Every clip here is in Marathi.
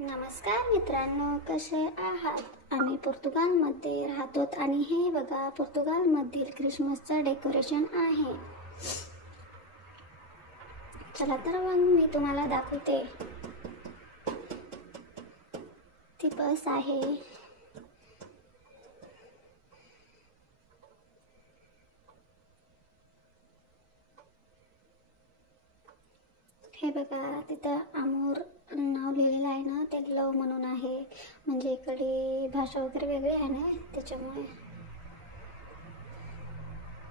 नमस्कार मित्रांनो, कसे आहात? आम्ही पोर्तुगालमध्ये राहतो आणि हे बघा पोर्तुगालमधील ख्रिसमसचं डेकोरेशन आहे. चला तर मग मी तुम्हाला दाखवते. ती बस आहे. हे बघा तिथं अमोर नाव लिहिलेलं आहे ना, ते लव म्हणून आहे. म्हणजे इकडे भाषा वगैरे वेगळी आहे ना, त्याच्यामुळे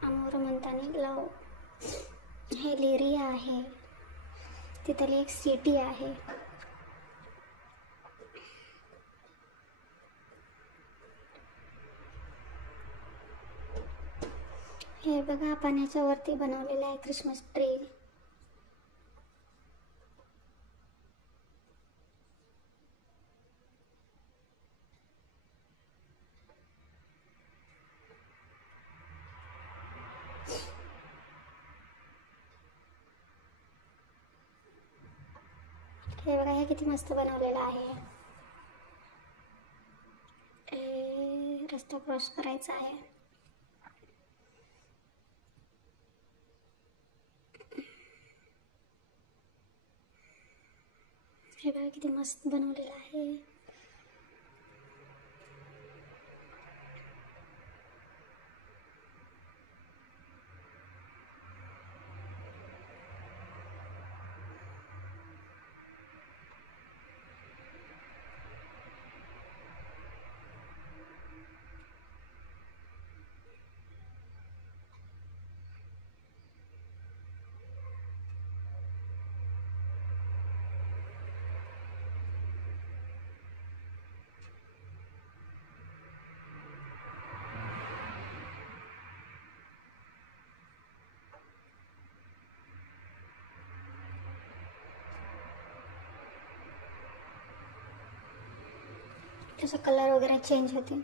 अमोर म्हणताना लव. हे लेरिया आहे. तिथली एक सिटी आहे. हे बघा पाण्याच्या वरती बनवलेलं आहे ख्रिसमस ट्री. हे बघा हे किती मस्त बनवलेलं आहे. रस्ता क्रॉस करायचा आहे. हे बघा किती मस्त बनवलेलं आहे. त्याचा कलर वगैरे चेंज होते.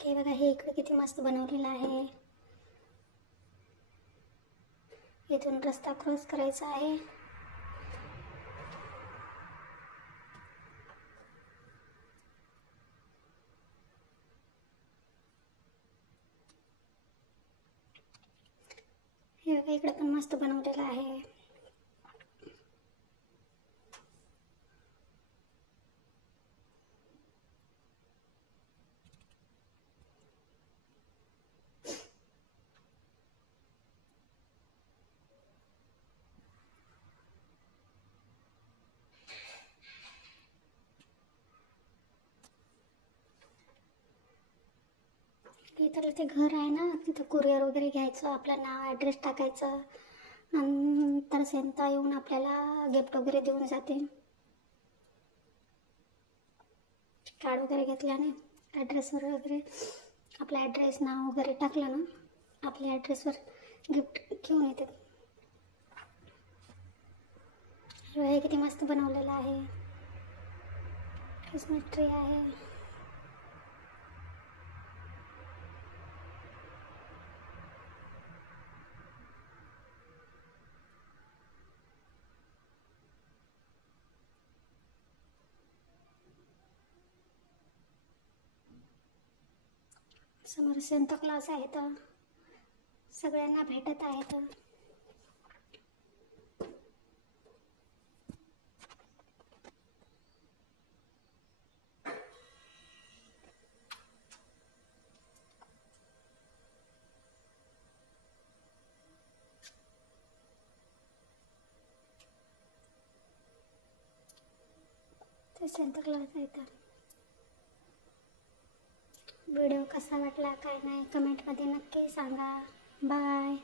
हे बघा हे इकडे किती मस्त बनवलेलं आहे. इथून रस्ता क्रॉस करायचा आहे. हे बघा इकडे पण मस्त बनवलेलं आहे. इथं ते घर आहे ना, तिथं कुरिअर वगैरे घ्यायचं, आपलं नाव ॲड्रेस टाकायचं, नंतर सेंता येऊन आपल्याला गिफ्ट वगैरे देऊन जाते. कार्ड वगैरे घेतल्याने ॲड्रेसवर वगैरे आपला ॲड्रेस नाव वगैरे टाकलं ना, आपल्या ॲड्रेसवर गिफ्ट घेऊन येते. हे किती मस्त बनवलेलं आहे. ख्रिसमस ट्री आहे. समोर सेंटा क्लॉज आहेत. सगळ्यांना भेटत आहेत. ते सेंटा क्लॉज आहेत. व्हिडिओ कसा वाटला काय नाही कमेंटमध्ये नक्की सांगा. बाय.